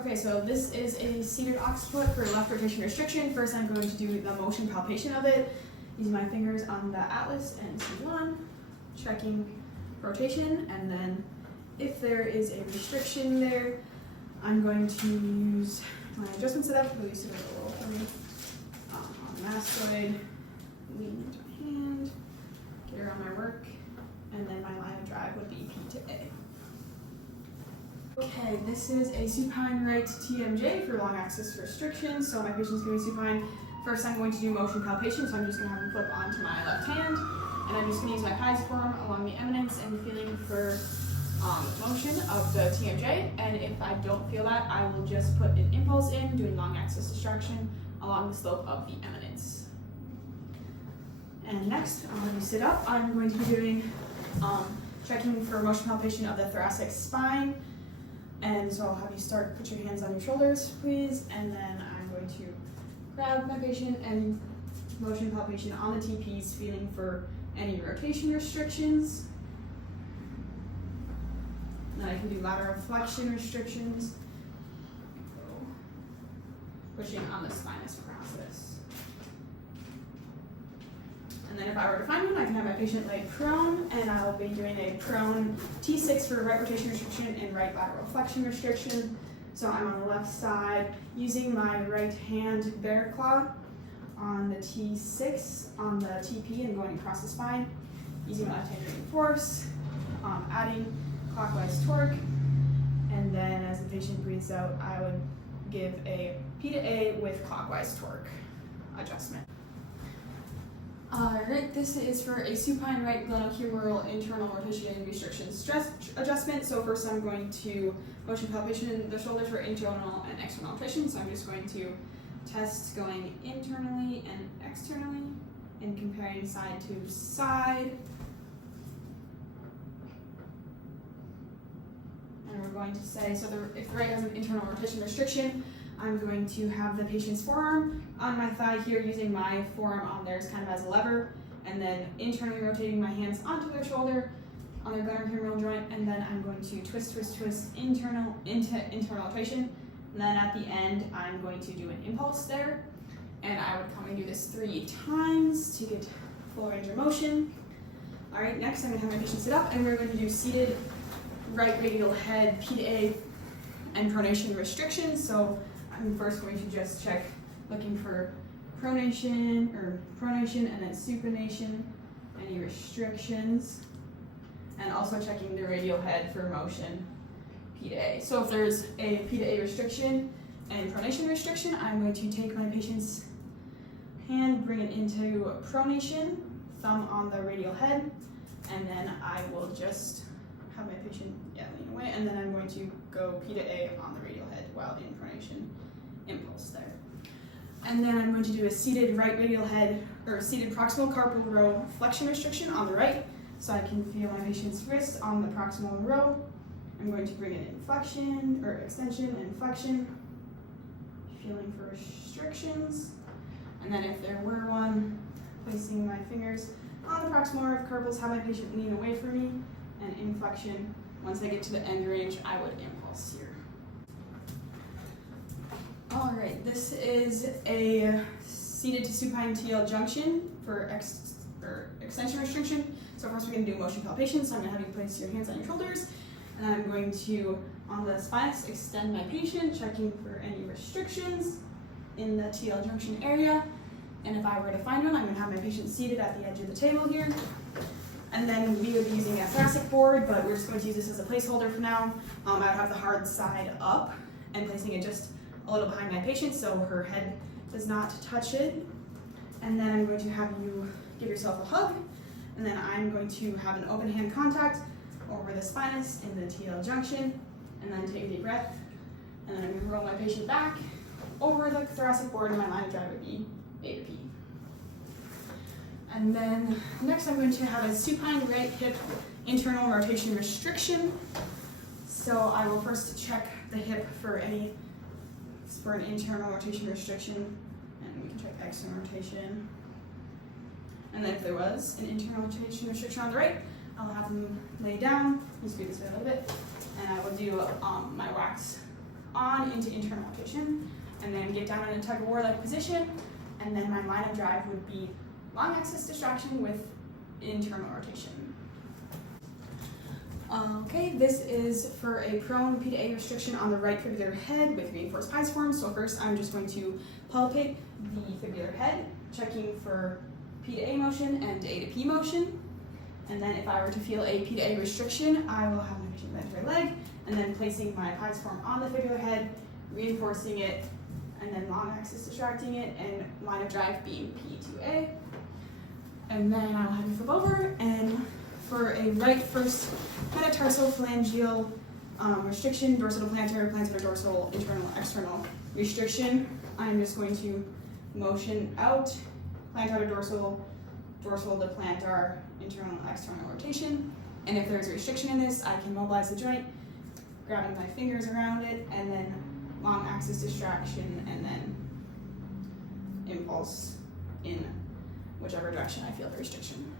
Okay, so this is a seated occiput for left rotation restriction. First, I'm going to do the motion palpation of it, using my fingers on the atlas and C1, checking rotation, and then if there is a restriction there, I'm going to use my adjustment setup, release it a little for me, on the mastoid, lean into my hand, get around my work, and then my line of drive would be P to A. Okay, this is a supine right TMJ for long axis restriction. So my patient's going to be supine. First, I'm going to do motion palpation, so I'm just going to have him flip onto my left hand, and I'm just going to use my pie's forearm along the eminence and feeling for motion of the TMJ. And if I don't feel that, I will just put an impulse in, doing long axis distraction along the slope of the eminence. And next, I'll have you sit up. I'm going to be doing checking for motion palpation of the thoracic spine. And so I'll have you put your hands on your shoulders, please, and then I'm going to grab my patient and motion palpation on the TPs, feeling for any rotation restrictions. And then I can do lateral flexion restrictions, pushing on the spinous process. And then if I were to find one, I can have my patient lay prone, and I'll be doing a prone T6 for right rotation restriction and right lateral flexion restriction. So I'm on the left side, using my right hand bear claw on the T6 on the TP and going across the spine, using my left hand doing force, adding clockwise torque, and then as the patient breathes out, I would give a P to A with clockwise torque adjustment. Alright, this is for a supine right glenohumeral internal rotation restriction stress adjustment. So first I'm going to motion palpation in the shoulder for internal and external rotation. So I'm just going to test going internally and externally and comparing side to side. And we're going to say, so if the right has an internal rotation restriction, I'm going to have the patient's forearm on my thigh here, using my forearm on theirs kind of as a lever, and then internally rotating my hands onto their shoulder on their glenohumeral joint, and then I'm going to twist internal into internal rotation, and then at the end I'm going to do an impulse there, and I would come and do this 3 times to get full range of motion. All right, next I'm going to have my patient sit up, and we're going to do seated right radial head P to A and pronation restriction. So I'm first going to just check, looking for pronation and then supination, any restrictions, and also checking the radial head for motion P to A. So if there's a P to A restriction and pronation restriction, I'm going to take my patient's hand, bring it into pronation, thumb on the radial head, and then I will just have my patient lean away, and then I'm going to go P to A on the radial head while in pronation, impulse there. And then I'm going to do a seated right radial head, or seated proximal carpal row flexion restriction on the right, so I can feel my patient's wrist on the proximal row. I'm going to bring it in flexion, or extension and flexion, feeling for restrictions. And then if there were one, placing my fingers on the proximal row of carpals, have my patient lean away from me, and in flexion. Once I get to the end range, I would impulse here. All right, this is a seated to supine TL junction for extension restriction. So first we're going to do motion palpation. So I'm going to have you place your hands on your shoulders, and I'm going to, on the spinous, extend my patient, checking for any restrictions in the TL junction area. And if I were to find one, I'm going to have my patient seated at the edge of the table here. And then we would be using a thoracic board, but we're just going to use this as a placeholder for now. I would have the hard side up and placing it just a little behind my patient so her head does not touch it. And then I'm going to have you give yourself a hug, and then I'm going to have an open hand contact over the spinous in the TL junction, and then take a deep breath. And then I'm going to roll my patient back over the thoracic board, and my line of drive would be A to P. And then next I'm going to have a supine right hip internal rotation restriction. So I will first check the hip for an internal rotation restriction, and we can check external rotation. And then if there was an internal rotation restriction on the right, I'll have them lay down. Let me scoot this way a little bit, and I will do my wax on into internal rotation, and then get down in a tug of war-like position, and then my line of drive would be long axis distraction with internal rotation. Okay, this is for a prone P to A restriction on the right fibular head with reinforced pise form. So first I'm just going to palpate the fibular head, checking for P to A motion and A to P motion. And then if I were to feel a P to A restriction, I will have my patient bend her leg, and then placing my pise form on the fibular head, reinforcing it, and then long axis distracting it, and line of drive being P to A. And then I'll have you flip over, and for a right first metatarsophalangeal restriction, dorsal to plantar, plantar to dorsal, internal, external restriction, I'm just going to motion out, plantar to dorsal, dorsal to plantar, internal, external rotation. And if there's a restriction in this, I can mobilize the joint, grabbing my fingers around it, and then long axis distraction, and then impulse in whichever direction I feel the restriction.